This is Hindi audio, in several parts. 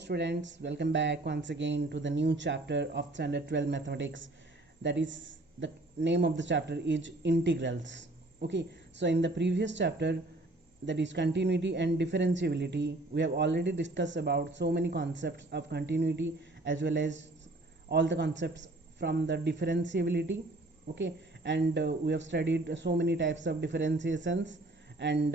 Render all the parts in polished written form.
students, welcome back once again to the new chapter of standard 12 mathematics. That is, the name of the chapter is integrals. Okay, so in the previous chapter, that is continuity and differentiability, we have already discussed about so many concepts of continuity as well as all the concepts from the differentiability. Okay, and we have studied so many types of differentiations, and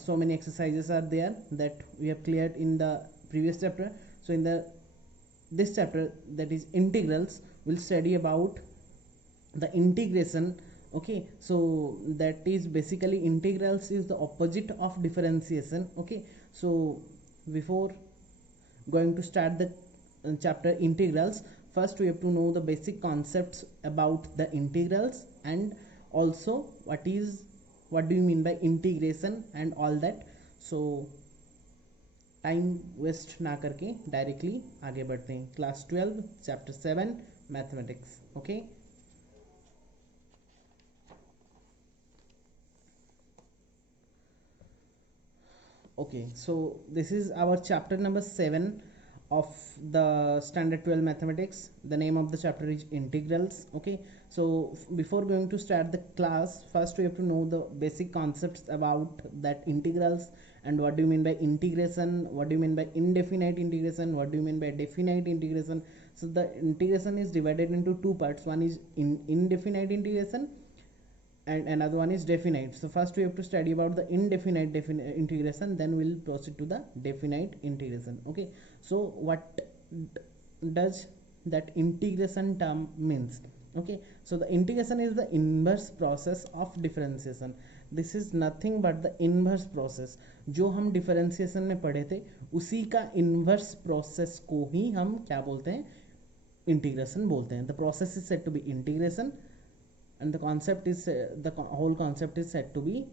so many exercises are there that we have cleared in the previous chapter. So in this chapter, that is integrals, we'll study about the integration. Okay, so that is basically integrals is the opposite of differentiation. Okay, so before going to start the chapter integrals, first we have to know the basic concepts about the integrals, and also what do you mean by integration and all that. So time waste ना करके डायरेक्टली आगे बढ़ते हैं. Class 12 chapter 7 mathematics. Okay, okay, so this is our chapter number 7 of the standard 12 mathematics. The name of the chapter is integrals. Okay, so before going to start the class, first we have to know the basic concepts about that integrals, and what do you mean by integration, what do you mean by indefinite integration, what do you mean by definite integration. So the integration is divided into two parts. One is indefinite integration and another one is definite. So first we have to study about the indefinite integration, then we'll proceed to the definite integration. Okay, so what does that integration term means? Okay, so the integration is the inverse process of differentiation. This is nothing but the inverse process. जो हम डिफरेंशिएशन में पढ़े थे उसी का इनवर्स प्रोसेस को ही हम क्या बोलते हैं, इंटीग्रेशन बोलते हैं. The process is said to be integration and the concept is the whole concept is said to be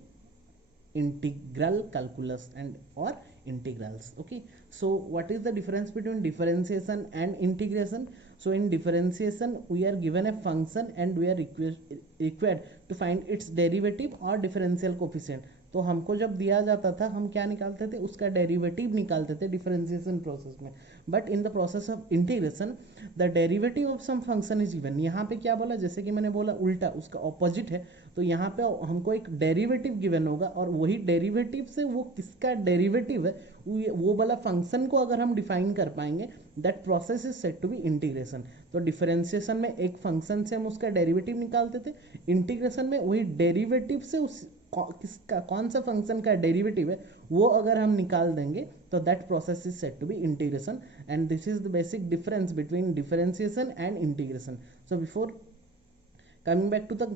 integral calculus and or integrals. Okay, so what is the difference between differentiation and integration? So in differentiation we are given a function and we are required to find its derivative or differential coefficient. तो हमको जब दिया जाता था हम क्या निकालते थे, उसका डेरिवेटिव निकालते थे डिफरेंशिएशन प्रोसेस में. But in the process of integration the derivative of some function is given. यहाँ पे क्या बोला, जैसे कि मैंने बोला उल्टा, उसका ऑपोजिट है. तो यहाँ पे हमको एक डेरिवेटिव गिवन होगा और वही डेरिवेटिव से वो किसका डेरिवेटिव है वो वाला फंक्शन को अगर हम डिफाइन कर पाएंगे, that process is said to be integration. तो डिफरेंशिएशन में एक फंक्शन से हम उसका डेरिवेटिव निकालते थे, इंटीग्रेशन में वही डेरिवेटिव से उस किसका कौन सा फंक्शन का डेरिवेटिव है वो अगर हम निकाल देंगे तो that process is said to be integration. And this is the basic difference between differentiation and integration. So before coming back to the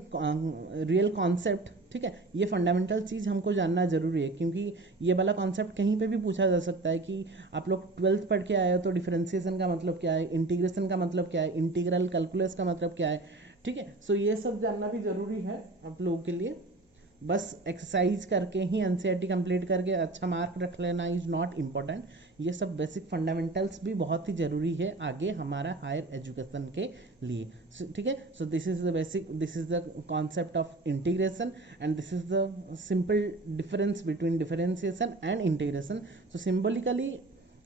real concept, ठीक है, ये फंडामेंटल चीज़ हमको जानना जरूरी है, क्योंकि ये वाला कॉन्सेप्ट कहीं पे भी पूछा जा सकता है कि आप लोग 12th पढ़ के आए हो तो डिफरेंशिएशन का मतलब क्या है, इंटीग्रेशन का मतलब क्या है, इंटीग्रल कैलकुलस का मतलब क्या है. ठीक है, सो ये सब जानना भी जरूरी है आप लोगों के लिए. बस एक्सरसाइज करके ही एनसीईआरटी कंप्लीट करके अच्छा मार्क रख लेना इज नॉट इम्पॉर्टेंट. ये सब बेसिक फंडामेंटल्स भी बहुत ही जरूरी है आगे हमारा हायर एजुकेशन के लिए. ठीक है, so this is the basic, this is the concept of integration and this is the simple difference between differentiation and integration. So symbolically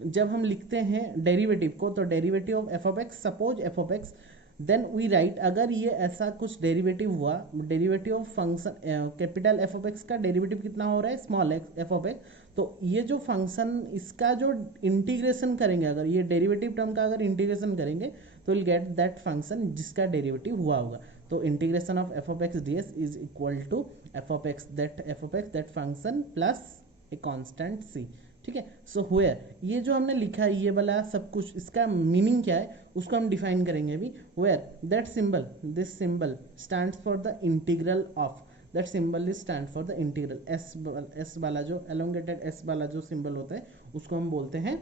जब हम लिखते हैं डेरिवेटिव को, तो derivative of F of X, suppose F of X, then we write, अगर ये ऐसा कुछ डेरिवेटिव हुआ, derivative of function capital F of x का डेरिवेटिव कितना हो रहा है, small x f of x, तो ये जो फंक्शन इसका जो इंटीग्रेशन करेंगे, अगर ये डेरिवेटिव टर्म का अगर इंटीग्रेशन करेंगे तो विल गेट दैट फंक्शन जिसका डेरिवेटिव हुआ होगा. तो integration of F of x D S is equal to F of X that function plus a constant C. ठीक है, सो वेयर ये जो हमने लिखा है ये वाला सब कुछ, इसका मीनिंग क्या है उसको हम डिफाइन करेंगे अभी. Where that symbol, this symbol stands for the integral of, that symbol is stand for the integral. S वाला जो एलोंगेटेड एस वाला जो सिंबल होता है उसको हम बोलते हैं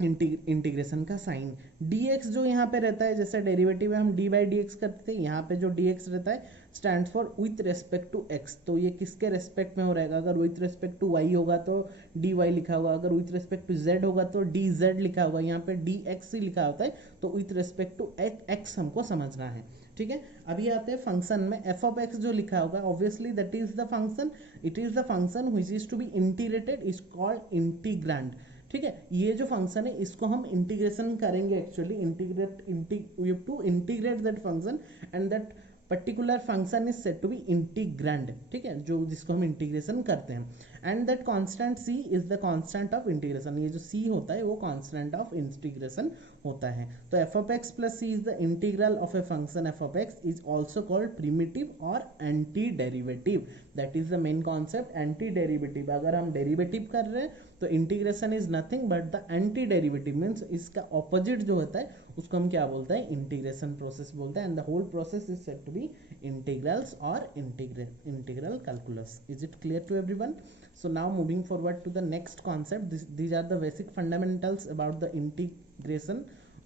इंटीग्रेशन का साइन. dx जो यहाँ पे रहता है, जैसे डेरिवेटिव है हम d बाई डी एक्स करते थे, यहाँ पे जो dx रहता है stand for with respect to x. तो ये किसके रेस्पेक्ट में हो रहेगा, अगर विथ रेस्पेक्ट टू y होगा तो dy लिखा होगा, अगर विथ रेस्पेक्ट टू z होगा तो dz लिखा होगा. यहाँ पे dx ही लिखा होता है, तो विथ रेस्पेक्ट टू x हमको समझना है. ठीक है, अभी आते हैं फंक्शन में. एफ ऑफ एक्स जो लिखा होगा obviously that is the function, it is the function which is to be integrated, is called integrand. ठीक है। ये जो फंक्शन है इसको हम इंटीग्रेशन करेंगे actually, we have to integrate that function and that particular function is said to be integrand, ठीक है, जो जिसको हम इंटीग्रेशन करते हैं। And that constant c is the constant of integration, ये जो c होता है वो कांस्टेंट ऑफ इंटीग्रेशन होता है। तो F of x plus C is the integral of a function F of X is also called primitive और anti derivative. That is the main concept, anti derivative. अगर हम डेरिवेटिव कर रहे हैं तो integration is nothing but the anti derivative, means इसका ऑपोजिट जो होता है उसको हम क्या बोलते हैं, इंटीग्रेशन प्रोसेस बोलते हैं। And the whole process is said to be integrals और integral calculus. Is it clear to everyone? So now moving forward to the next concept, these are the basic fundamentals about the integration.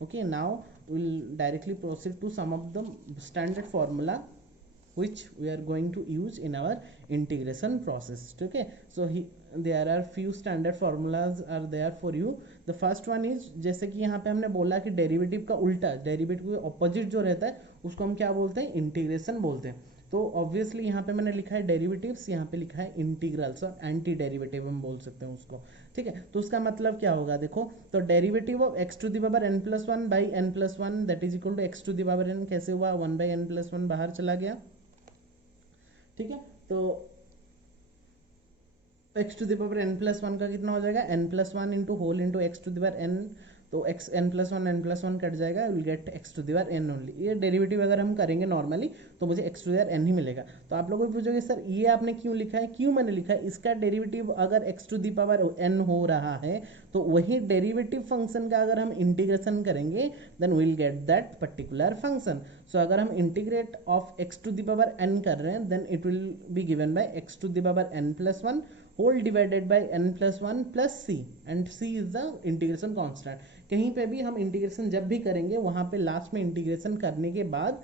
Okay, now we'll directly proceed to some of the standard formula which we are going to use in our integration process. Okay, so there are few standard formulas are there for you. The first one is, जैसे कि यहाँ पे हमने बोला कि डेरिवेटिव का उल्टा, डेरिवेटिव के ऑपोजिट जो रहता है उसको हम क्या बोलते हैं, इंटीग्रेशन बोलते हैं। तो ऑब्वियसली यहाँ पे मैंने लिखा है डेरिवेटिव्स, यहाँ पे लिखा है इंटीग्रल्स और एंटी डेरिवेटिव हम बोल सकते हैं उसको, ठीक है। तो उसका मतलब क्या होगा देखो, तो derivative of X to the power n plus one by n plus one that is equal to X to the power n, कैसे हुआ, 1 बाई n प्लस वन बाहर चला गया, ठीक है। तो X to the power n plus one का कितना हो जाएगा, n plus one into whole into X to the power n, तो x n plus one cut जाएगा, will get x to the power n only. ये डेरिवेटिव अगर हम करेंगे नॉर्मली तो मुझे x to the power n ही मिलेगा। तो आप लोगों को पूछोगे सर ये आपने क्यों लिखा है, क्यों मैंने लिखा है, इसका डेरिवेटिव अगर x to the power n हो रहा है तो वही डेरिवेटिव फंक्शन का अगर हम इंटीग्रेशन करेंगे then will get that particular function. So अगर हम integrate of x to the power n कर रहे हैं then it will be given by x to the power n plus one whole divided by n plus one plus c, and c is the integration constant. कहीं पे भी हम इंटीग्रेशन जब भी करेंगे वहां पे लास्ट में इंटीग्रेशन करने के बाद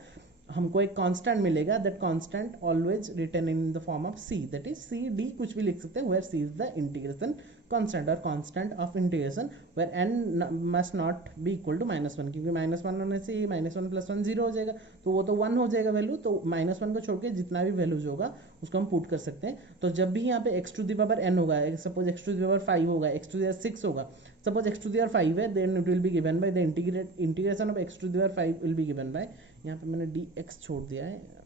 हमको एक कांस्टेंट मिलेगा, that constant always written in the form of c, that is c d कुछ भी लिख सकते हैं, where c is the integration constant और constant of integration, where n must not be equal to -1, क्योंकि -1 होने से -1 प्लस 1 0 हो जाएगा, तो वो तो 1 हो जाएगा वैल्यू, तो -1 को छोड़ के जितना भी वैल्यूज होगा उसको हम पुट कर सकते हैं। तो जब भी यहाँ पे x to the power n होगा, suppose x to the power 5 होगा, x टू द पावर 6 होगा, suppose x to the power 5 है, then it will be given by the integration of x to the power 5 will be given by, यहाँ पे मैंने dx छोड़ दिया है,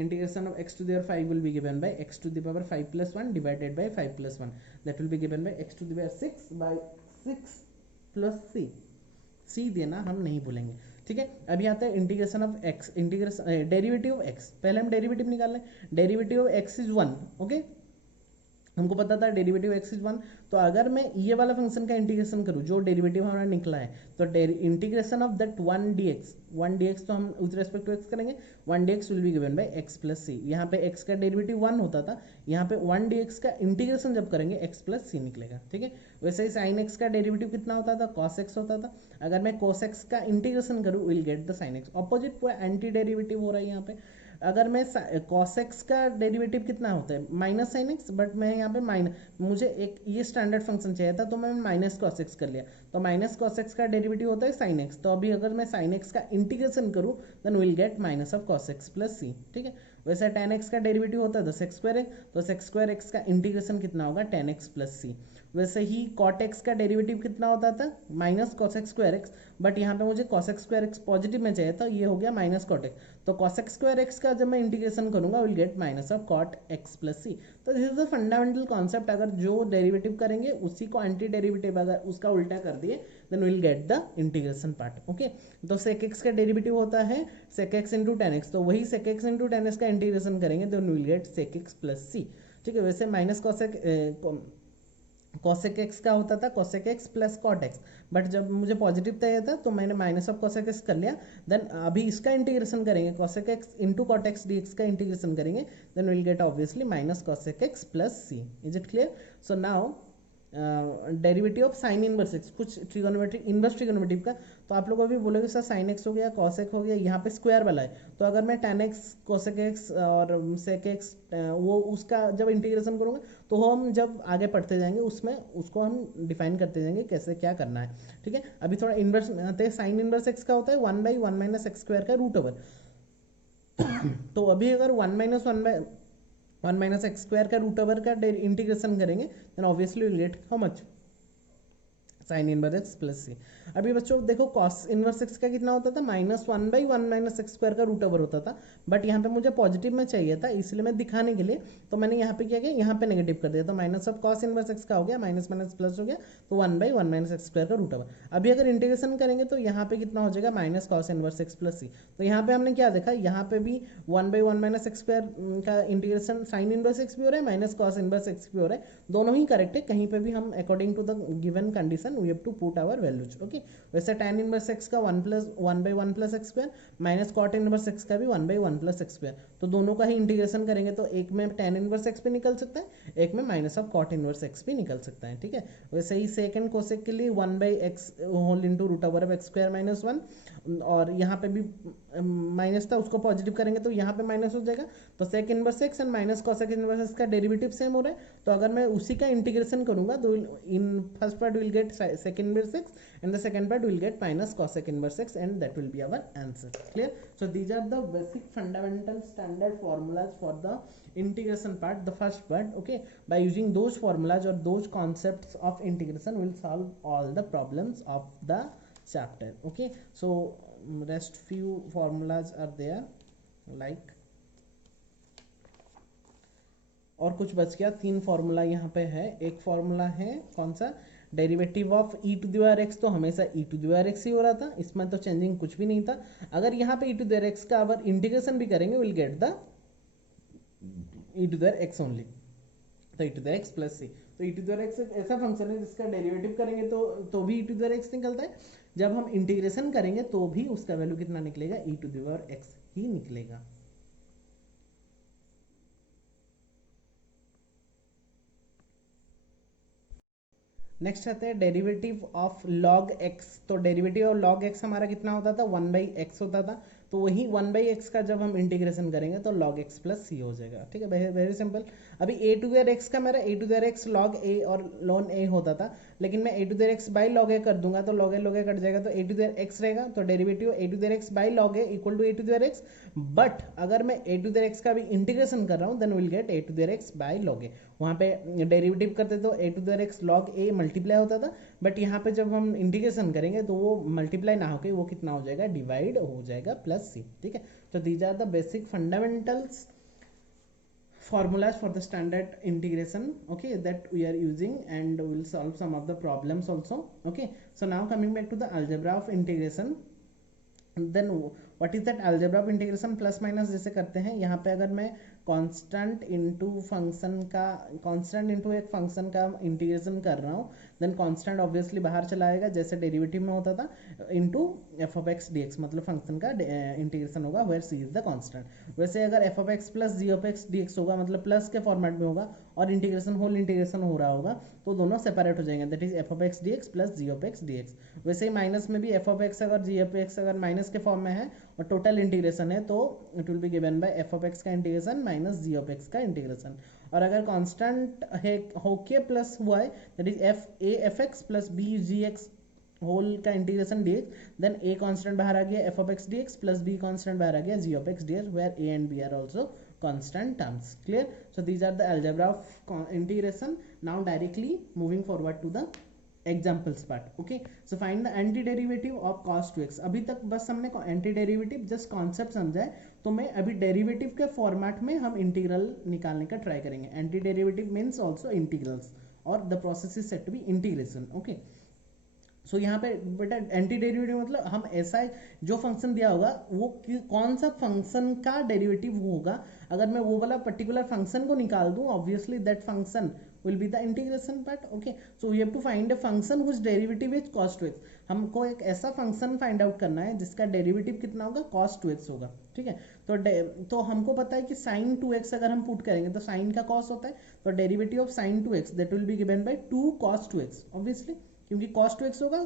integration of x to the power 5 will be given by x to the power 5 plus 1 divided by 5 plus 1, that will be given by x to the power 6 by 6 plus c, c देना हम नहीं भूलेंगे, ठीक है। अभी आता है integration of x, integration derivative of x, पहले हम डेरिवेटिव निकाल लें, derivative of x is 1, okay, हमको पता था डेरिवेटिव x इज 1, तो अगर मैं ये वाला फंक्शन का इंटीग्रेशन करूँ जो डेरिवेटिव हमारा निकला है, तो इंटीग्रेशन ऑफ दैट 1 dx तो हम विद रेस्पेक्ट टू x करेंगे, 1 dx will be given by x plus c. यहाँ पे x का डेरिवेटिव 1 होता था, यहाँ पे 1 dx का इंटीग्रेशन जब करेंगे x प्लस सी निकलेगा, ठीक है। वैसे ही साइन x का डेरिवेटिव कितना होता था, cos x होता था, अगर मैं cos x का इंटीग्रेशन करूँ will get the sine x, opposite पूरा एंटी डेरिवेटिव हो रहा है यहाँ पे। अगर मैं cos x का डेरिवेटिव कितना होता है, माइनस साइन एक्स, बट मैं यहाँ पे मुझे एक ये स्टैंडर्ड फंक्शन चाहिए था तो मैं माइनस cos x कर लिया, तो माइनस cos x का डेरिवेटिव होता है साइन एक्स, तो अभी अगर मैं साइन एक्स का इंटीग्रेशन करूँ then will get minus of cos x plus c, ठीक है। वैसे tan x का डेरिवेटिव होता है sec स्क्वायर एक्स, तो sec स्क्वायर एक्स का इंटीग्रेशन कितना होगा, tan x प्लस सी। वैसे ही cot x का डेरिवेटिव कितना होता था, minus cos x square x, but यहाँ पे मुझे cos x square x positive में चाहिए था, ये हो गया माइनस cot x, तो cos x स्क्वायर एक्स का जब मैं इंटीग्रेशन करूंगा will get minus of cot x plus c. तो this is the fundamental concept, अगर जो डेरिवेटिव करेंगे उसी को एंटी डेरिवेटिव अगर उसका उल्टा कर दिए then will get the integration part, okay. तो sec x का डेरिवेटिव होता है sec x into tan x, तो वही sec x into tan x का इंटीग्रेशन करेंगे then will get sec x plus c, ठीक है। वैसे माइनस cosec x का होता था cosec x plus cot x, but जब मुझे पॉजिटिव चाहिए था तो मैंने माइनस ऑफ cosec x कर लिया, देन अभी इसका इंटीग्रेशन करेंगे cosec x into cot x dx का इंटीग्रेशन करेंगे then will get obviously minus cosec x plus C. Is it clear? So now derivative of sine inverse x, कुछ ट्रिगोनोमेट्रिक इनवर्स ट्रिगोनोमेट्रिक का, तो आप लोग अभी बोलोगे सर साइन एक्स हो गया cos x हो गया, यहाँ पे स्क्वायर वाला है, तो अगर मैं tan x cosec x और sec x वो उसका जब इंटीग्रेशन करूँगा तो हम जब आगे पढ़ते जाएंगे उसमें उसको हम डिफाइन करते जाएंगे कैसे क्या करना है, ठीक है। अभी थोड़ा इनवर्स आते हैं, साइन इनवर्स एक्स का होता है 1/1 माइनस एक्स स्क्वायर का रूट ओवर। तो अभी अगर 1 - 1 वन माइनस एक्स स्क्वायर का रूट ओवर का इंटीग्रेशन करेंगे then obviously will get how much sine inverse x plus c. अभी बच्चों देखो कॉस इनवर्स एक्स का कितना होता था minus one by one minus x square का रूट ओवर होता था, बट यहाँ पे मुझे पॉजिटिव में चाहिए था इसलिए मैं दिखाने के लिए तो मैंने यहाँ पे क्या किया, यहाँ पे नेगेटिव कर दिया, तो minus of cos inverse x का हो गया, माइनस माइनस प्लस हो गया, तो one by one minus x square का रूट ओवर। अभी अगर इंटीग्रेशन करेंगे तो यहाँ पे कितना हो जाएगा minus cos inverse x plus c. तो यहाँ पे हमने क्या देखा, यहाँ पे भी one by one minus x square का इंटीग्रेशन साइन इनवर्स एक्स भी हो रहा है, माइनस कॉस इनवर्स एक्स भी हो रहा है, दोनों ही करेक्ट है, कहीं पे भी हम according to the given condition we have to put our values. Okay, वैसे tan इनवर्स एक्स का one by one plus x square minus cot inverse x का भी one by one plus x square, तो दोनों का ही इंटीग्रेशन करेंगे तो एक में tan इनवर्स एक्स भी निकल सकता है, एक में minus of cot inverse x भी निकल सकता है। ठीक है, वैसे ही सेकंड कोसेक के लिए one by x whole into root over of x square minus one, और यहाँ पे भी माइनस था उसको पॉजिटिव करेंगे तो यहाँ पे माइनस हो जाएगा, तो sec inverse x and minus cosec inverse x का डेरिवेटिव सेम हो रहा है, तो अगर मैं उसी का इंटीग्रेशन करूंगा तो in first part will get sec inverse x and the second part will get minus cosec inverse x and that will be our answer. Clear? So these are the basic fundamental standard formulas for the integration part, the first part. Okay, by using those formulas or those concepts of integration we'll solve all the problems of the chapter. Okay, so rest few formulas are there like, और कुछ बच गया, तीन फॉर्मूला यहाँ पे है। एक फॉर्मूला है कौन सा, derivative of e to the power x, तो हमेशा e to the power x ही हो रहा था, इसमें तो चेंजिंग कुछ भी नहीं था। अगर यहाँ पे e to the power x का अगर इंटीग्रेशन भी करेंगे will get the e to the power x only, तो e to the power x plus c. तो e to the power x एक ऐसा फंक्शन है जिसका डेरिवेटिव करेंगे तो भी e to the power x निकलता है, जब हम इंटीग्रेशन करेंगे तो भी उसका वैल्यू कितना निकलेगा, ई टू द पावर एक्स ही निकलेगा। नेक्स्ट आते हैं डेरिवेटिव ऑफ लॉग एक्स, तो डेरिवेटिव ऑफ लॉग एक्स हमारा कितना होता था, वन बाई एक्स होता था, तो वही वन बाई एक्स का जब हम इंटीग्रेशन करेंगे तो लॉग एक्स प्लस सी हो जाएगा। ठीक है, वेरी सिंपल। अभी ए टू देयर एक्स का मेरा a to there x log a और लॉन ए होता था, लेकिन मैं a to there x by log a कर दूंगा तो लॉग ए कट जाएगा, तो ए टू देयर एक्स रहेगा, तो derivative a to there x by log a equal to a to there x. But अगर मैं ए टू देयर एक्स का भी इंटीग्रेशन कर रहा हूँ then will get a to there x by log a. वहाँ पे डेरिवेटिव करते तो a to there x log a multiply होता था, बट यहाँ पे जब हम इंटीग्रेशन करेंगे तो वो मल्टीप्लाई ना होकर वो कितना हो जाएगा, डिवाइड हो जाएगा प्लस सी। ठीक है, तो these are the basic fundamentals formulas for the standard integration, okay, that we are using and we will solve some of the problems also. Okay, so now coming back to the algebra of integration, then what is that algebra of integration, plus minus जैसे करते हैं, यहाँ पे अगर मैं कांस्टेंट इनटू फंक्शन का, कांस्टेंट इनटू एक फंक्शन का इंटीग्रेशन कर रहा हूँ देन कांस्टेंट ऑब्वियसली बाहर चला आएगा जैसे डेरिवेटिव में होता था, into f of x d x, मतलब फंक्शन का इंटीग्रेशन होगा where c is the constant. वैसे अगर f of x plus g of x d x होगा, मतलब प्लस के फॉर्मेट में होगा और इंटीग्रेशन होल इंटीग्रेशन हो रहा होगा, तो दोनों सेपरेट हो जाएंगे, that is f of x d x plus g of x d x. वैसे ही माइनस में भी एफ ऑफ एक्स अगर जी ऑफ एक्स अगर माइनस के फॉर्म में है और टोटल इंटीग्रेशन है तो it will be given by f of x का integration minus g of x का इंटीग्रेशन। और अगर कांस्टेंट है होके प्लस हुआ है that is f a f x plus b g x whole का integration d x, then a constant बाहर आ गया f of x d x plus b constant बाहर आ गया g of x d x, where a and b are also constant terms. Clear? So these are the algebra of integration. Now directly moving forward to the examples part. Okay, so find the antiderivative of cos 2x. अभी तक बस हमने antiderivative just concept समझा है, तो मैं अभी डेरिवेटिव के फॉर्मेट में हम इंटीग्रल निकालने का ट्राई करेंगे। antiderivative means also integrals और the process is said to be integration. Okay, सो यहाँ पे बेटा एंटी डेरिवेटिव मतलब हम ऐसा जो फंक्शन दिया होगा वो कौन सा फंक्शन का डेरिवेटिव होगा, अगर मैं वो वाला पर्टिकुलर फंक्शन को निकाल दूं obviously that function will be the integration part. Okay, so we have to find a function which derivative is cos 2x। हमको एक ऐसा फंक्शन फाइंड आउट करना है जिसका डेरिवेटिव कितना होगा, cos 2x होगा। ठीक है, तो हमको पता है कि sin 2x अगर हम पुट करेंगे तो sin का cos होता है, तो derivative of sin 2x that will be given bye 2 cos 2x obviously, क्योंकि cos 2x होगा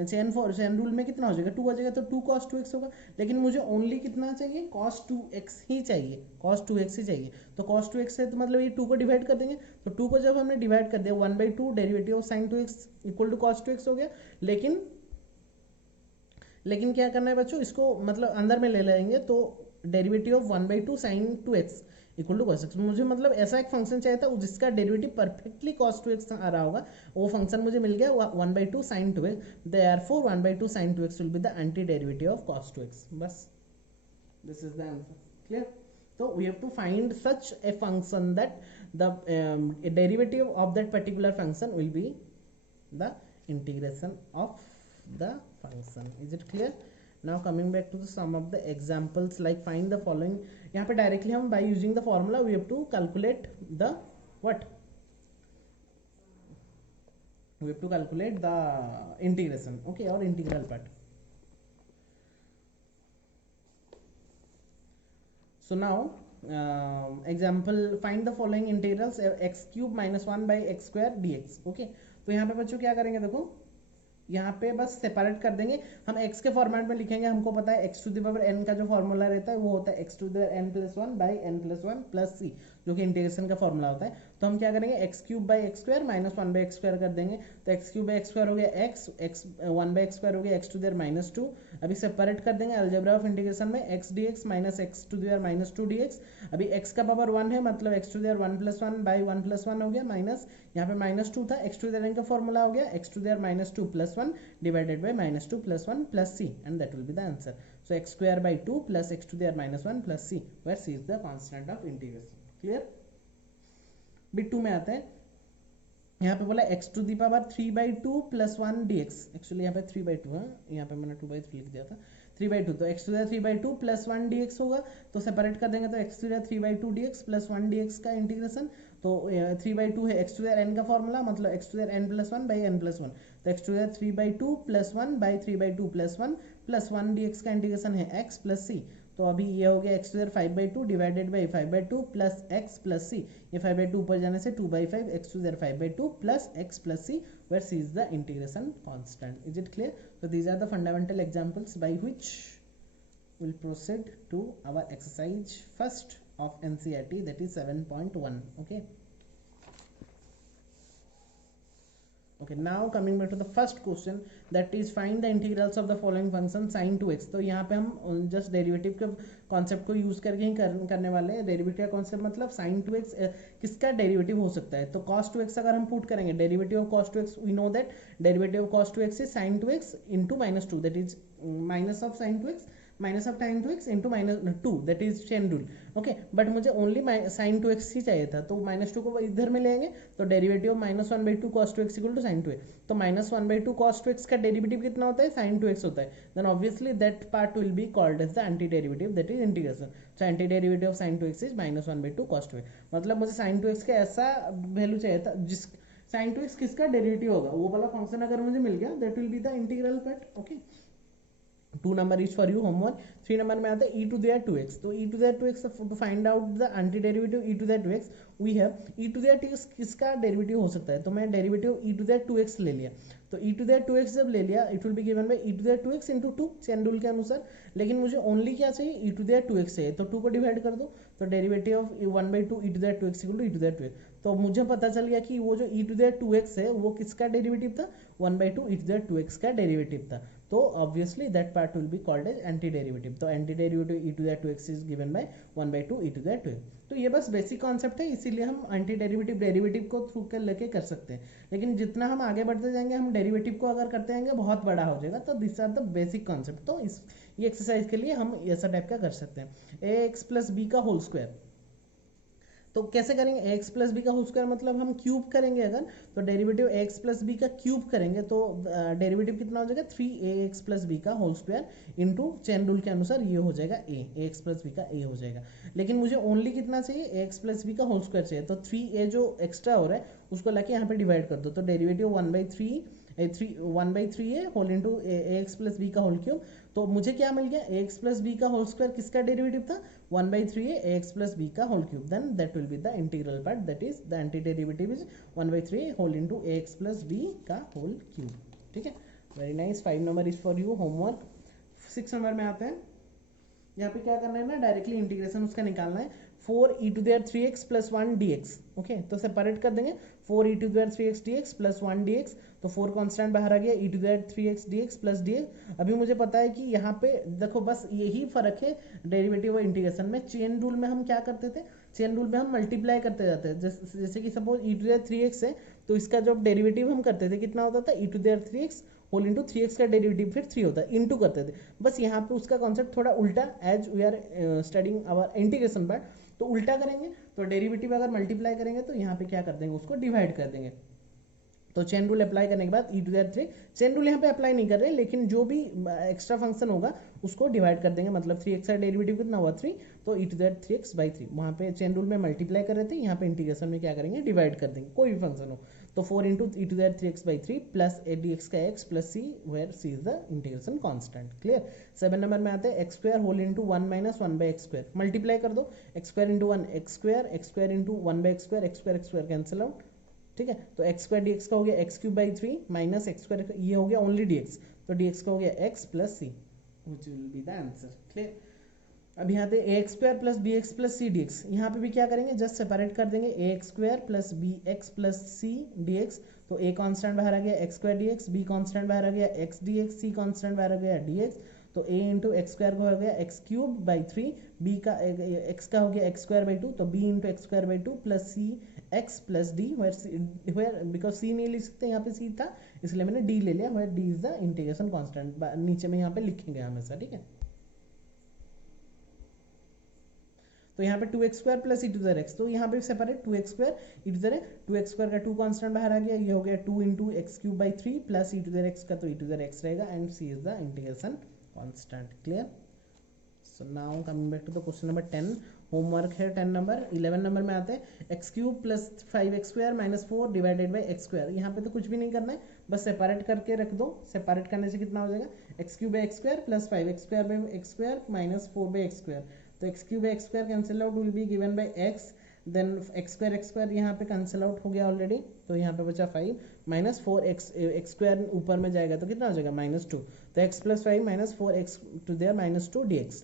चेन रूल में कितना हो जाएगा 2 आ जाएगा, तो 2 cos 2x होगा, लेकिन मुझे ओनली कितना चाहिए, cos 2x ही चाहिए, cos 2x ही चाहिए, तो cos 2x है तो मतलब ये 2 को डिवाइड कर देंगे, तो 2 को जब हमने डिवाइड कर दिया 1/2 derivative of sin 2x equal to cos 2x हो गया। लेकिन क्या करना है बच्चों, इसको मतलब अंदर में ले लेंगे, तो derivative of 1/2 sin 2x equal to cos x। मुझे मतलब ऐसा एक फंक्शन चाहिए था जिसका डेरिवेटिव परफेक्टली cos 2x आ रहा होगा, वो फंक्शन मुझे मिल गया 1/2 sin 2x, therefore 1/2 sin 2x will be the anti derivative of cos 2x। बस this is the answer, clear? So we have to find such a function that the derivative of that particular function will be the integration of the function। is it clear? Now coming back to the some of the examples, like find the following। यहाँ पे डायरेक्टली हम by using the formula we have to calculate the what, we have to calculate the integration, okay, or integral part। so now example, find the following integrals x cube minus 1 by x square dx। okay, तो यहाँ पे बच्चों क्या करेंगे, देखो यहाँ पे बस सेपरेट कर देंगे, हम x के फॉर्मेट में लिखेंगे। हमको पता है x to the power n का जो फॉर्मूला रहता है वो होता है x to the n plus 1 by n plus 1 plus c, जो कि इंटीग्रेशन का फॉर्मूला होता है। तो हम क्या करेंगे, x cube by x square minus 1 by x square कर देंगे। तो x cube by x square हो गया x, x 1 by x square हो गया x टू द माइनस 2। अभी सेपरेट कर देंगे अलजेब्रा ऑफ इंटीग्रेशन में, x dx minus x to the minus 2 dx। अभी x का पावर 1 है, मतलब x to the 1 plus 1 by 1 plus 1 हो गया, माइनस यहाँ पे माइनस 2 था, x टू द का फॉर्मूला हो गया x to the minus 2 plus 1 divided by minus 2 plus 1 plus c, and that will be the answer. So x square by 2 plus x to the minus 1 plus c, where c is the constant of integration. Clear? Bit 2 में आते हैं, यहाँ पे बोला x to the power 3/2 plus 1 dx। Actually यहाँ पे 3/2 है, यहाँ पे मैंने 2/3 लिख दिया था, 3/2। तो x to the 3/2 plus 1 dx होगा, तो सेपरेट कर देंगे, तो x to the 3/2 dx plus 1 dx का इंटीग्रेशन। तो 3/2 है x टू द n का फॉर्मूला, मतलब x to the n plus 1 by n plus 1। तो x to the 3/2 plus 1 by 3/2 plus 1 plus 1 dx का इंटीग्रेशन है x प्लस c। तो अभी ये हो गया x to the 5/2 divided by 5/2 plus x plus c। ये 5/2 ऊपर जाने से 2/5 x to the 5/2 plus x plus c, where c is the integration constant। is it clear? So these are the fundamental examples by which we'll proceed to our exercise first of NCERT, that is 7.1। okay, okay, now coming back to the first question, that is find the integrals of the following function sin 2x। तो यहाँ पे हम जस्ट डेरिवेटिव के कॉन्सेप्ट को यूज करके ही करने वाले हैं। डेरिवेटिव का कॉन्सेप्ट मतलब sin 2x किसका डेरिवेटिव हो सकता है। तो cos 2x अगर हम पुट करेंगे, derivative of cos 2x, we know that derivative of cos 2x is sin 2x into minus 2, that is minus of sin 2x minus of tan 2x into minus 2, that is chain rule. Okay, but मुझे ओनली sin 2x ही चाहिए था, तो माइनस 2 को इधर में लेंगे, तो derivative of minus 1/2 cos 2x equal to sin 2x। तो माइनस 1/2 cos 2x का डेरिवेटिव कितना होता है, sin 2x होता है। Then obviously that part will be called as the anti derivative, that is integration. So anti derivative of sin 2x is minus 1/2 cos 2x। मतलब मुझे sin 2x का ऐसा वैल्यू चाहिए था जिस sin 2x किसका डेरिवेटिव होगा, वो वाला फंक्शन अगर मुझे मिल गया, that will be the integral part. Okay, 2 number is for you homework। 3 number में आता है e to the 2x। तो e to the 2x to find out the anti derivative e to the 2x, we have e to the 2x किसका डेरिवेटिव हो सकता है। तो मैं derivative e to the 2x ले लिया, तो e to the 2x जब ले लिया, it will be given bye e to the 2x into 2 chain rule के अनुसार। लेकिन मुझे ओनली क्या चाहिए, e to the 2x चाहिए, तो 2 को डिवाइड कर दो, तो derivative of 1/2 e to the 2x equal to e to the 2x। तो मुझे पता चल गया कि वो जो e to the 2x है वो किसका डेरिवेटिव था, 1/2 e to the 2x का डेरिवेटिव था। तो obviously that part will be called as antiderivative. तो antiderivative e to the 2x is given by 1/2 e to the 2x। तो ये बस बेसिक कॉन्सेप्ट है, इसीलिए हम एंटी डेरिवेटिव को थ्रू कर लेके कर सकते हैं। लेकिन जितना हम आगे बढ़ते जाएंगे, हम डेरिवेटिव को अगर करते जाएंगे बहुत बड़ा हो जाएगा। तो this are the basic concept. तो इस ये एक्सरसाइज के लिए हम ऐसा टाइप का कर सकते हैं। ax प्लस बी का होल स्क्वायर, तो कैसे करेंगे, ax प्लस बी का होल स्क्वायर मतलब हम क्यूब करेंगे अगर, तो डेरिवेटिव ax प्लस बी का क्यूब करेंगे, तो डेरिवेटिव कितना हो जाएगा, 3ax प्लस बी का whole square into chain rule के अनुसार ये हो जाएगा ax प्लस बी का a हो जाएगा। लेकिन मुझे ओनली कितना चाहिए, ax प्लस बी का होल स्क्वायर चाहिए, तो 3a जो एक्स्ट्रा हो रहा है उसको लाके यहाँ पे डिवाइड कर दो। तो derivative 1/3 whole into ax plus b का होल क्यूब। तो मुझे क्या मिल गया, ax प्लस बी का होल स्क्वायर किसका डेरिवेटिव था, 1/3 ax प्लस बी का whole cube. Then that will be the integral part, that is the anti derivative is 1/3 whole into ax plus b का होल क्यूब। ठीक है, very nice. 5 number is for you homework. 6 number में आते हैं, यहाँ पे क्या करना है ना, डायरेक्टली इंटीग्रेशन उसका निकालना है। 4 e to the 3x plus 1 dx। Okay, तो सेपरेट कर देंगे, 4 e to the 3x dx plus 1 dx, तो 4 कांस्टेंट बाहर आ गया, e to the 3x dx plus dx। अभी मुझे पता है कि यहाँ पे देखो बस यही फर्क है डेरिवेटिव और इंटीग्रेशन में। चेन रूल में हम क्या करते थे, चेन रूल में हम मल्टीप्लाई करते जाते हैं। जैसे कि suppose e to the 3x है, तो इसका जब डेरिवेटिव हम करते थे कितना होता था, e to the 3x whole into 3x का डेरिवेटिव फिर 3 होता है, इंटू करते थे। बस यहाँ पे उसका कॉन्सेप्ट थोड़ा उल्टा, as we are studying our integration part, तो उल्टा करेंगे। तो डेरिवेटिव अगर मल्टीप्लाई करेंगे तो यहाँ पे क्या कर देंगे, उसको डिवाइड कर देंगे। तो चेन रूल अप्लाई करने के बाद e to the 3, chain rule यहाँ पे अप्लाई नहीं कर रहे, लेकिन जो भी एक्स्ट्रा फंक्शन होगा उसको डिवाइड कर देंगे। मतलब 3x का डेरिवेटिव कितना हुआ 3, तो e टू द 3x/3 वहाँ पे चेन रूल में मल्टीप्लाई कर रहे थे, यहाँ पे इंटीग्रेशन में क्या करेंगे, डिवाइड कर देंगे, कोई भी फंक्शन हो। तो 4 into e to the 3x/3 plus a dx का x plus c, where c is the integration constant. Clear. 7 number में आते हैं x² whole into 1 minus 1/x², multiply कर दो, x² into 1 x² into 1/x², x² cancel out, ठीक है। तो x² dx का हो गया x³/3 माइनस x², ये हो गया ओनली dx, तो dx का हो गया x plus c, which will be the answer. Clear. अब यहाँ पे ax² plus bx plus c dx, यहाँ पे भी क्या करेंगे, जस्ट सेपरेट कर देंगे, ax² plus bx plus c dx। तो a कांस्टेंट बाहर आ गया x² dx, b कांस्टेंट बाहर आ गया x dx, c कांस्टेंट बाहर आ गया dx। तो a इंटू x² का हो गया x³/3, b का x का हो गया x²/2, तो b into x²/2 plus c x plus d, where because c नहीं लिख सकते, यहाँ पे c था इसलिए मैंने d ले लिया, where d is the integration constant, नीचे में यहाँ पे लिखेंगे हमेशा, ठीक है। तो यहाँ पे 2x² plus e to the x, तो यहाँ पे separate 2x² e to the 2x² का 2 कांस्टेंट बाहर आ गया, ये हो गया 2 into x³/3 plus e to the x का, तो e टू द x रहेगा, and c is the integration constant. Clear. So now coming back to the question number 10, homework है 10 नंबर। 11 नंबर में आते हैं x³ plus 5x² minus 4 divided by x²। यहाँ पे तो कुछ भी नहीं करना है, बस सेपरेट करके रख दो। सेपरेट करने से कितना हो जाएगा, x³ plus 5x² minus 4/x²। तो x³ cancel out, will be given by x, देन x² यहाँ पे कैंसिल आउट हो गया ऑलरेडी, तो यहाँ पे बचा 5 माइनस 4x² ऊपर में जाएगा तो कितना हो जाएगा -2। तो x plus 5 minus 4x to the -2 dx।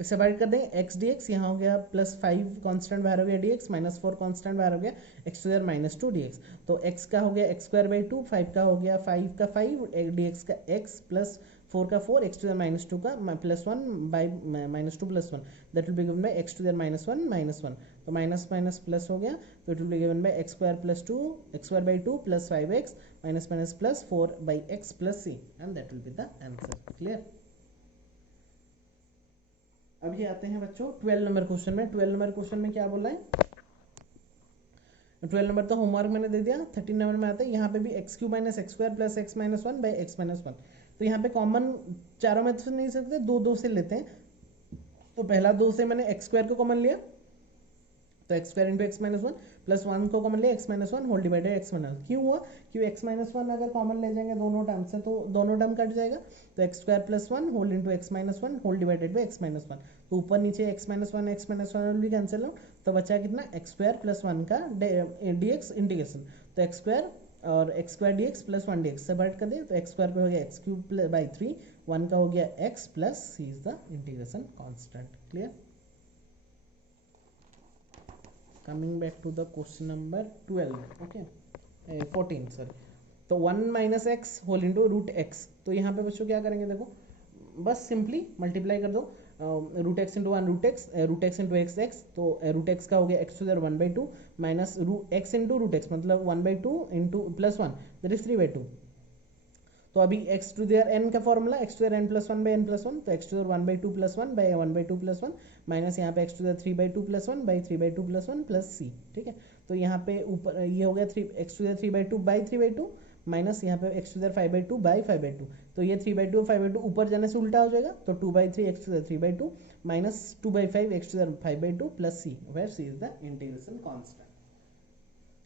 Separate कर देंगे x dx, यहाँ हो गया प्लस 5 कांस्टेंट बाहर हो गया dx, माइनस 4 कांस्टेंट बाहर हो गया x टू देयर -2 dx। तो x का हो गया x²/2, 5 का हो गया 5 का 5, dx का x प्लस 4 का 4, x टू देयर -2 का plus 1 by -2 plus 1, that will be given by x to the -1 तो माइनस माइनस प्लस हो गया, तो it will be given by x² plus 2 x² plus 5x minus minus plus 4/x plus c, and that will be the answer. Clear. अभी आते हैं बच्चों 12 नंबर क्वेश्चन में। 12 नंबर क्वेश्चन में क्या बोल रहा है, 12 नंबर तो होमवर्क मैंने दे दिया। 13 नंबर में आता है, यहाँ पे भी x³ minus x² plus x minus 1 by x minus 1। तो यहाँ पे कॉमन चारों में तो नहीं सकते, दो से लेते हैं। तो पहला 2 से मैंने x² को कॉमन लिया, तो x² into x minus 1 plus 1 को कॉमन लिया, x minus 1 whole divided x minus 1। क्यों हुआ, क्योंकि x माइनस 1 अगर कॉमन ले जाएंगे दोनों टर्म से तो दोनों टर्म कट जाएगा, तो x² plus 1 whole into x minus 1 whole divided by x minus 1। तो ऊपर नीचे x माइनस 1 भी कैंसिल आउट, तो बचा कितना x² प्लस 1 का dx इंटीग्रेशन। तो x² और x² dx plus 1 dx separate कर दिए, तो x² पे हो गया x³/3, 1 का हो गया x plus c is the integration constant. Clear. Coming back to the question number 14 sorry. तो 1 minus x whole into root x, तो यहाँ पे बच्चों क्या करेंगे, देखो बस सिंपली मल्टीप्लाई कर दो, root x into 1 root x into x, तो रूट एक्स का हो गया x to there 1/2 minus x into root x, मतलब 1/2 इंटू प्लस 1 दैट इज 3/2। तो अभी x टू देयर n का formula x to there n plus 1/n plus 1, तो x to there 1/2 plus 1 by 1/2 plus 1 minus यहाँ पे x to there 3/2 plus 1 by 3/2 plus 1 plus c। ठीक है, तो यहाँ पे ऊपर ये हो गया x to there 3/2 by 3/2 minus यहाँ पे x टू देयर 5/2 बाई 5/2, तो ये 3/2 और 5/2 ऊपर जाने से उल्टा हो जाएगा, तो 2/3 x to there 3/2 minus 2/5 x to there 5/2 plus c, where c is the integration constant.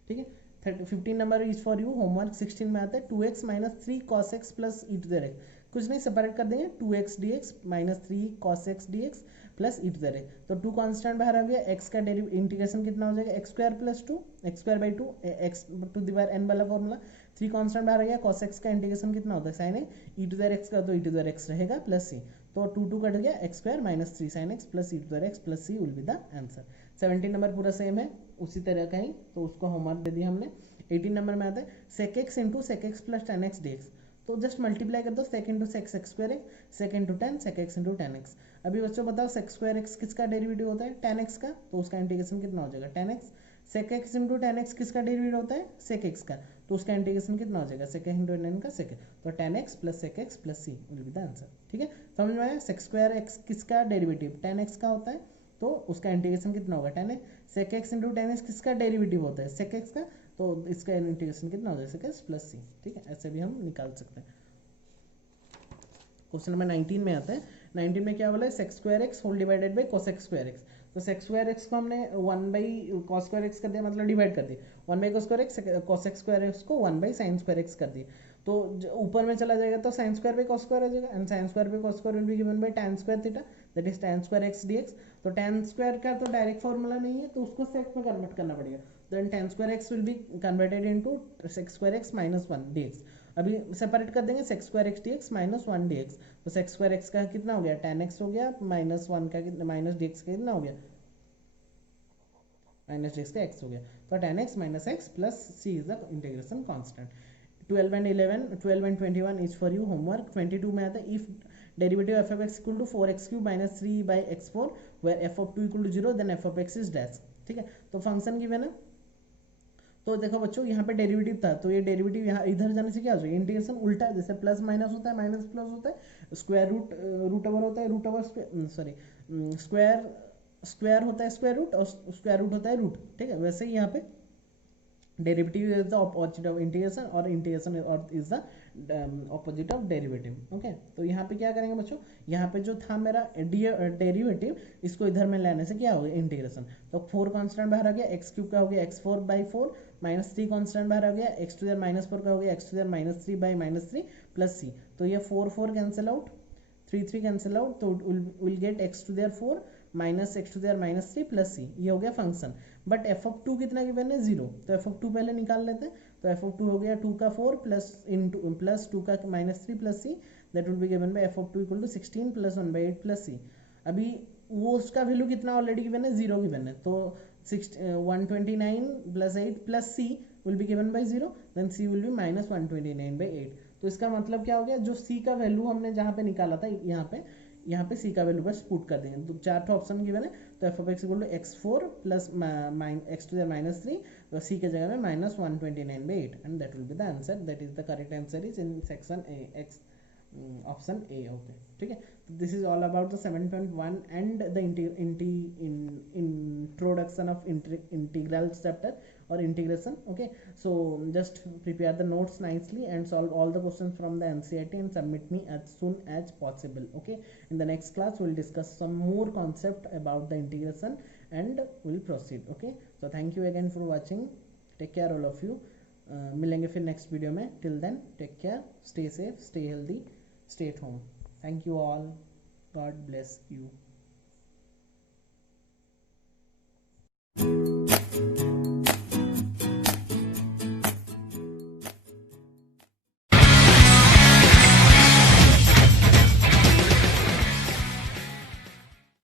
ठीक है, 15 number is for you homework. 16 में आता है 2x minus 3 cos x plus e to the x, कुछ नहीं सेपरेट कर देंगे, 2x dx minus 3 cos x dx plus e to the x। तो 2 कांस्टेंट बाहर आ गया, x का इंटीग्रेशन कितना हो जाएगा, x² plus 2 x²/2 x to the power n वाला फॉर्मूला, 3 कांस्टेंट बाहर आ गया, cos x का इंटीग्रेशन कितना होता है sin x, e to the x का तो e टू द x रहेगा प्लस c, तो 2 कट गया, x² minus 3 sin x plus e to the x plus c will be the answer. 17 नंबर पूरा सेम है उसी तरह का ही, तो उसको होमवर्क दे दिया हमने। 18 नंबर में आता है sec x into sec x plus tan x d x, तो जस्ट मल्टीप्लाई कर दो sec into sec x square x, sec into tan sec x into tan x. अभी बच्चों बताओ सेक स्क्वायर एक्स किसका डेरिवेटिव होता है, टेन एक्स का, तो उसका इंटीग्रेशन कितना हो जाएगा tan x. Sec x into tan x किसका डेरिवेटिव होता है सेक एक्स का, तो उसका इंटीग्रेशन कितना हो जाएगा सेक इंटू टेन का सेक, तो tan x plus sec x plus c will be the answer. ठीक है, समझ में आया। सेक स्क्वायर एक्स किसका डेरिवेटिव टेन एक्स का होता है, तो उसका इंटीग्रेशन कितना होगा tan x. Sec x into tan x किसका डेरिवेटिव होता है सेक एक्स का, तो इसका इंटीग्रेशन कितना हो जाएगा सेक एक्स प्लस सी। ठीक है, ऐसे भी हम निकाल सकते हैं। क्वेश्चन नंबर 19 में आता है, 19 में क्या बोला है sec square x whole divided by cosec square x. तो सेक स्क्वायर एक्स को हमने 1 बाई कॉस स्क्वायर एक्स कर दिया, मतलब डिवाइड कर दिया, 1 by cos square x, cosec square x को 1 बाई साइन स्क्वायर एक्स कर दिया, तो ऊपर में चला जाएगा तो sine square by cos square हो जाएगा, and sine square by cos square will be given by tan square theta, that is tan square x dx. तो tan स्क्वायर का तो डायरेक्ट फॉर्मूला नहीं है, तो उसको सेक में कन्वर्ट करना पड़ेगा, then tan square x will be converted into sec square x minus 1 dx. अभी सेपरेट कर देंगे sec square x dx minus 1 dx, तो सेक स्क्वायर एक्स का कितना हो गया tan एक्स हो गया, माइनस 1 का माइनस डीएक्स का कितना हो गया माइनस डीएक्स का एक्स हो गया, तो tan x minus x plus C is the integration constant. 12 and 11, 12 and 21 is for you homework। 22 में आता है if derivative f of x equal to 4x cube minus 3 by x4 where f of 2 equal to 0 then f of x is dash। ठीक है, तो फंक्शन गिवन है, तो देखो बच्चों यहाँ पे डेरिवेटिव था, तो ये डेरिवेटिव यहाँ इधर जाने से क्या हो जाएगा इंटीग्रेशन उल्टा है, जैसे प्लस माइनस होता है माइनस प्लस होता है, स्क्वायर रूट रूट ओवर होता है, root over sorry square square होता है स्क्वायर रूट, और स्क्वायर रूट होता है रूट। ठीक है, वैसे ही यहाँ पे derivative is the opposite of integration, और इंटीग्रेशन और is the opposite of derivative. Okay, तो यहाँ पे क्या करेंगे बच्चों, यहाँ पे जो था मेरा डेरिवेटिव, इसको इधर में लाने से क्या हो गया इंटीग्रेशन, तो 4 कांस्टेंट बाहर आ गया, एक्स क्यूब का हो गया एक्स 4 बाई 4 माइनस 3 कांस्टेंट बाहर आ गया, एक्स टू देयर माइनस 4 का हो गया x to there minus 3 by minus 3 plus c, तो ये 4 4 कैंसिल आउट, 3 3 कैंसिल आउट, तो will get x to there 4 minus x to there minus 3 plus c, ये हो गया फंक्शन। बट एफ ऑफ 2 कितना गिवन है 0, तो एफ ऑफ 2 पहले निकाल लेते हैं, तो एफ ऑफ 2 हो गया 2 का 4 प्लस इंटू प्लस 2 का minus 3 plus c, that will be given by f of 2 equal to 16 plus 1 by 8 plus c. अभी वो उसका वैल्यू कितना ऑलरेडी गिवन है 0 गिवन है, तो 129 plus 8 plus c will be given by 0, then c will be minus 129 by 8। तो इसका मतलब क्या हो गया, जो सी का वैल्यू हमने जहाँ पे निकाला था यहाँ पे सी का वैल्यू बस पुट कर देंगे, तो 4 ऑप्शन गिवन है, तो F of x equal to x 4 plus x to the minus 3, तो सी के जगह में minus 129 by 8, and that will be the answer, that is the correct answer is in section A x option A. Okay, ठीक है, तो this is all about the 7.1 and the introduction of integrals chapter or integration। Okay, so just prepare the notes nicely and solve all the questions from the NCERT and submit me as soon as possible। Okay, in the next class we'll discuss some more concept about the integration and we'll proceed। Okay, so thank you again for watching, take care all of you। मिलेंगे फिर नेक्स्ट वीडियो में, till then take care, stay safe, stay healthy, stay at home. Thank you all, God bless you.